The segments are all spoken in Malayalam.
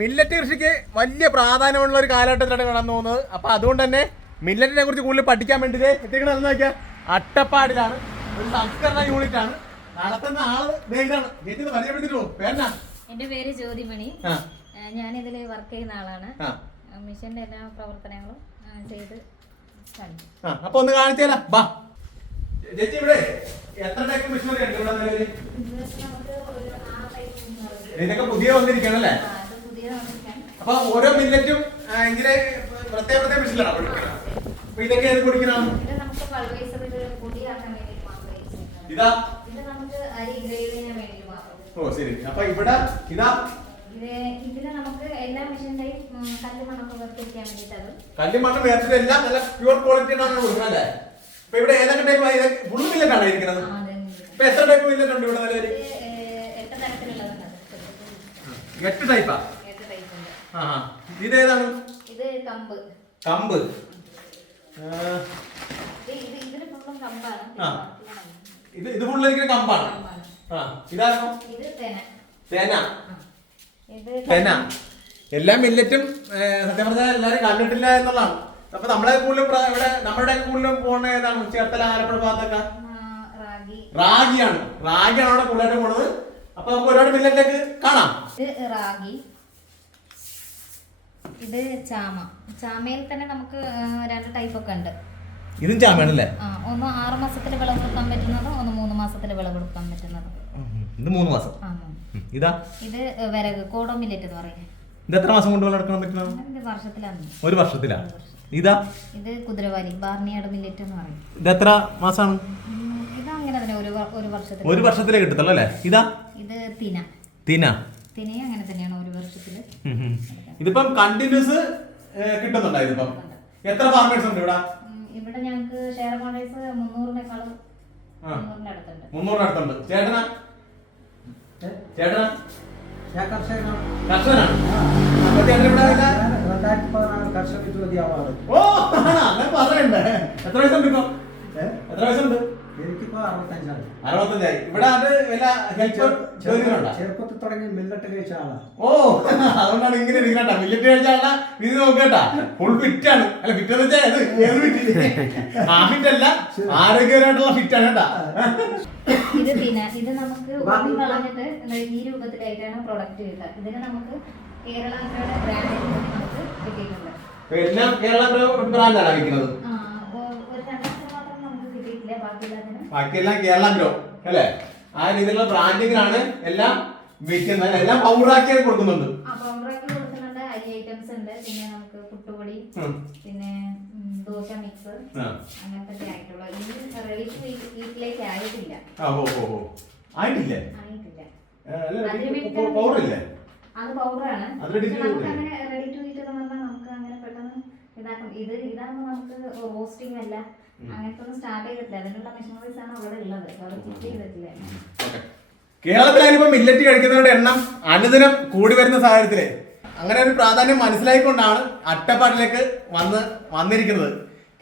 മില്ലറ്റ് കൃഷിക്ക് വലിയ പ്രാധാന്യമുള്ള ഒരു കാലഘട്ടത്തിലാണ് കടന്നു പോകുന്നത്. അപ്പൊ അതുകൊണ്ട് തന്നെ മില്ലറ്റിനെ കുറിച്ച് കൂടുതൽ പഠിക്കാൻ വേണ്ടി എത്തിക്കണമെന്ന് നോക്കിയാൽ അട്ടപ്പാടിലാണ് ഒരു സംസ്കരണ യൂണിറ്റ് ആണ് നടത്തുന്ന ആള്. ഇതാണ് ചേച്ചി പരിചയപ്പെടുത്തിട്ടു. പേരെന്നാ? എന്റെ പേര് ജ്യോതിമണി. ഞാൻ ഇതില് വർക്ക് ചെയ്യുന്ന ആളാണ്. മിഷന്റെ എല്ലാ പ്രവർത്തനങ്ങളും ചെയ്ത് അപ്പൊ ഒന്ന് കാണിച്ചാലോ. ബാ ചേച്ചി, ഇവിടെ എത്ര ടൈപ്പ് മെഷീനറി ഉണ്ട് ഇവിടെ നിലവിൽ? ഇതൊക്കെ പുതിയ വന്നിരിക്കണല്ലേ? അപ്പൊ ഓരോ മില്ലറ്റും ഇങ്ങനെ പ്രത്യേക പ്രത്യേക മെഷീനാണ് പൊടിക്കണം. അപ്പൊ ഇതൊക്കെ ഏത് പൊടിക്കണം? ഇതാ ഓ ശരി. അപ്പൊ ഇവിടെ ഇതാ ഇതില് നമുക്ക് എല്ലാ മെഷീന്റെയും കല്ലുമണ്ണൊക്കെ വേർതിരിക്കാൻ വേണ്ടിയിട്ടാണ്. കല്ലുമണ്ണ് വേർതിരിച്ച് എല്ലാം നല്ല പ്യൂർ ക്വാളിറ്റി ആണ് കൊടുക്കുന്നത് അല്ലേ? അപ്പൊ ഇവിടെ ഏതൊക്കെ ടൈപ്പ് ഫുള്ള് മില്ലറ്റാണ് ഇരിക്കുന്നത്? ഇപ്പൊ എത്ര ടൈപ്പ് മില്ലറ്റ് ഉണ്ട് ഇവിടെ നിലവിൽ? 8 തരത്തിലുള്ളതാണ്. 8 ടൈപ്പാ? ഇത് ഏതാണ്? ഇത് കമ്പ്. കമ്പ് ഇതിന് ഫുള്ളും കമ്പാണ്. ഇത് ഫുള്ളിരിക്കുന്ന കമ്പാണ്. ഇതാണോ? ഇത് തേന. തേന. തേന. എല്ലാ മില്ലറ്റും സത്യം പറഞ്ഞാൽ എല്ലാവരും കണ്ടിട്ടില്ല എന്നുള്ളതാണ്. അപ്പൊ നമ്മളെ കൂടുതലും ഇവിടെ നമ്മുടെ കൂടുതലും പോണ ഏതാണ്? ചേർത്തല, ആലപ്പുഴ ഭാഗത്തൊക്കെ റാഗിയാണ്. റാഗിയാണ് അവിടെ കൂടുതലായിട്ട് പോണത്. അപ്പൊ നമുക്ക് ഒരുപാട് മില്ലറ്റിലേക്ക് കാണാം. ഇത് റാഗി, ഇത് ചാമ. ചാമയിൽ തന്നെ നമുക്ക് 2 ടൈപ്പ് ഒക്കെ ഉണ്ട്. ഇതും ചാമയാണല്ലേ? ഒന്ന് 6 മാസത്തിൽ വിളവെടുക്കാൻ പറ്റുന്നത്, ഒന്ന് 3 മാസത്തിൽ വിളവെടുക്കാൻ പറ്റുന്നത്. ഇത് 3 മാസം. ഇതാ ഇത് വിറക് കോടോ മില്ലറ്റ് എന്ന് പറയുന്നത്. ഇത് എത്ര മാസം കൊണ്ട് വിളവെടുക്കാൻ പറ്റുന്നത്? വർഷത്തിലാണ്. ഒരു വർഷത്തിലാണ്. ഇതാ ഇത് കുതിരവാലി ബാർണിയാട് മില്ലറ്റ് എന്ന് പറയും. ഇത് എത്ര മാസമാണ്? ഇത് അങ്ങനെ തന്നെ ഒരു വർഷത്തിലേ കിട്ടത്തുള്ളൂ അല്ലേ? ഇതാ ഇത് തിന. തിന തിനയും അങ്ങനെ തന്നെയാണ് ഒരു വർഷത്തില്. ഇതിപ്പം കണ്ടിന്യൂസ് കിട്ടുന്നുണ്ടോ? ഇതിപ്പം എത്ര ഫാർമേഴ്സ് ഉണ്ട് ഇവിടെ? ഇവിടെ ഞങ്ങൾക്ക് ഷെയർ ഹോൾഡേഴ്സ് 300-നേക്കാളും 300 അടുത്തുണ്ട്. ചേട്ടനാ? ചേട്ടനാ ഞാൻ കർഷകനാണ്. കർഷകനാണ്. അപ്പൊ ചേട്ടൻ ഇവിടെ 2016 കർഷക ജ്യോതി അവാർഡ്. ഓ അങ്ങനെ പറയണ്ടേ? എത്ര വയസ്സുണ്ട് ഇപ്പൊ? എത്ര വയസ്സുണ്ട്? എനിക്കിപ്പോ 65 65. ഇവിടെ അത് വല്ല ഹെൽപ്പർ ജോലികളുണ്ടോ? ചെറുപ്പത്തിൽ തുടങ്ങി മില്ലറ്റ് കഴിച്ച ആളാ. ഓ അതുകൊണ്ടാണ് ഇങ്ങനെ ഇരിക്കണ്ട. മില്ലറ്റ് കഴിച്ച ആളാ. ഇത് നോക്കട്ടാ, ഫുൾ ഫിറ്റ് ആണ്. അല്ല ഫിറ്റ് എന്ന് വെച്ചാൽ ആ ഫിറ്റ് അല്ല, ആരോഗ്യപരമായിട്ടുള്ള ഫിറ്റ് ആണ് കേട്ടാ. ഇത് തിന. ഇത് നമുക്ക് ഉള്ളി കളഞ്ഞിട്ട് ഈ രൂപത്തിലായിട്ടാണ് പ്രൊഡക്റ്റ് കിട്ടുക. ഇതിന് നമുക്ക് കേരള ബ്രാൻഡിൽ നമുക്ക് കിട്ടിയിട്ടുണ്ട്. എല്ലാം കേരള ബ്രാൻഡാണ് വിൽക്കുന്നത്. ബാക്കിയെല്ലാം കേരള ഗ്രോ അല്ലേ? ആ രീതിയിലുള്ള ബ്രാൻഡിങ്ങിലാണ് എല്ലാം വിൽക്കുന്നത്. എല്ലാം പൗഡറാക്കി കൊടുക്കുന്നുണ്ട്. പൗഡറാക്കി കൊടുക്കുന്നുണ്ട്. അരി ഐറ്റംസ് ഉണ്ട്. പിന്നെ നമുക്ക് പുട്ടുപൊടി, പിന്നെ ദോശ മിക്സ്, അങ്ങനത്തെ ആയിട്ടുള്ള. ഇത് റെഡി ടു ഈറ്റിലേക്ക് ആയിട്ടില്ല. ആയിട്ടില്ല. അത് പൗഡറാണ്. നമുക്ക് അങ്ങനെ റെഡി ടു ഈറ്റ് എന്ന് പറഞ്ഞാൽ നമുക്ക് അങ്ങനെ പെട്ടെന്ന് ഇതാക്കും. ഇതാകുമ്പോൾ നമുക്ക് റോസ്റ്റിംഗ് അല്ല, അങ്ങനത്തെ ഒന്നും സ്റ്റാർട്ട് ചെയ്തിട്ടില്ല. അതിനുള്ള മെഷീനറീസ് ആണ് അവിടെ ഉള്ളത്. അവിടെ ഫിറ്റ് ചെയ്തിട്ടില്ല. കേരളത്തിലായാലും മില്ലറ്റ് കഴിക്കുന്നവരുടെ എണ്ണം അനുദിനം കൂടി വരുന്ന സാഹചര്യത്തില് അങ്ങനെ ഒരു പ്രാധാന്യം മനസ്സിലായിക്കൊണ്ടാണ് അട്ടപ്പാടിലേക്ക് വന്നിരിക്കുന്നത്.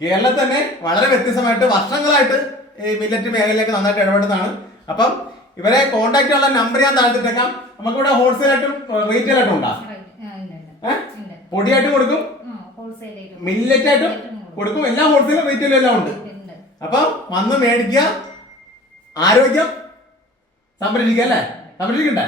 കേരളത്തിൽ തന്നെ വളരെ വ്യത്യസ്തമായിട്ട് വർഷങ്ങളായിട്ട് ഈ മില്ലറ്റ് മേഖലയിലേക്ക് നന്നായിട്ട് ഇടപെടുന്നതാണ്. അപ്പം ഇവരെ കോൺടാക്ട് ചെയ്യാനുള്ള നമ്പർ ഞാൻ താഴ്ത്തിട്ടേക്കാം. നമുക്കിവിടെ ഹോൾസെയിൽ ആയിട്ടും റീറ്റെയിൽ ആയിട്ടും ഉണ്ടാ? പൊടിയായിട്ടും കൊടുക്കും, മില്ലറ്റ് ആയിട്ടും കൊടുക്കും. എല്ലാം ഹോൾസെയിലും റീറ്റെയിലും എല്ലാം ഉണ്ട്. അപ്പം വന്ന് മേടിക്കുക, ആരോഗ്യം സംരക്ഷിക്കുക അല്ലേ? സംരക്ഷിക്കണ്ടേ?